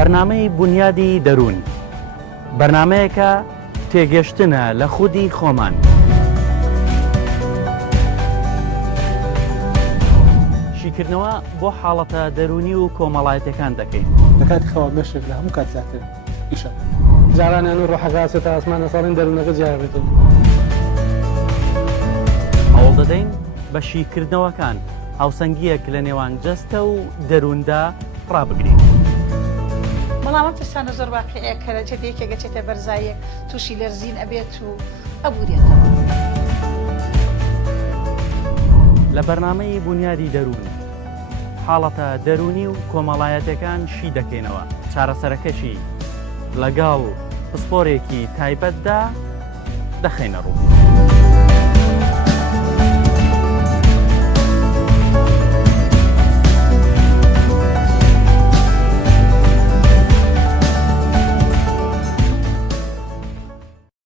بەرنامەی بنیادی دەروون، بەرنمەیەکە تێگەشتنە لە خودی خۆمان. شیکردنەوە بۆ حاڵەتە دەرونی و کۆمەڵایەتەکان دەکەین. لە کاتی خەوا بەشێک لە هەموو کات زیاتر ئیشە. جارانیان و ڕۆحەگاسێت تا ئاسمانە ساڵین دەروونەکە جیاوێتن. هەوڵ دەدەین بە شیکردنەوەکان هاوسەنگیەک لە نێوان جەستە و دەرووندا ڕابگرین. بەڵام ئەم ترسانە زۆر واقعەیە کە لە جێدەیەکێک گەچێتە بەرزاییەک تووشی لەرزین ئەبێت و ئەبورێتەوە. لە بەرنامەی بنیادی دەروون حاڵەتە دەرونی و کۆمەڵایەتەکان شی دەکەینەوە، چارەسەرەکەشی لەگەڵ پسپۆرێکی تایبەتدا دەخەینە ڕوو.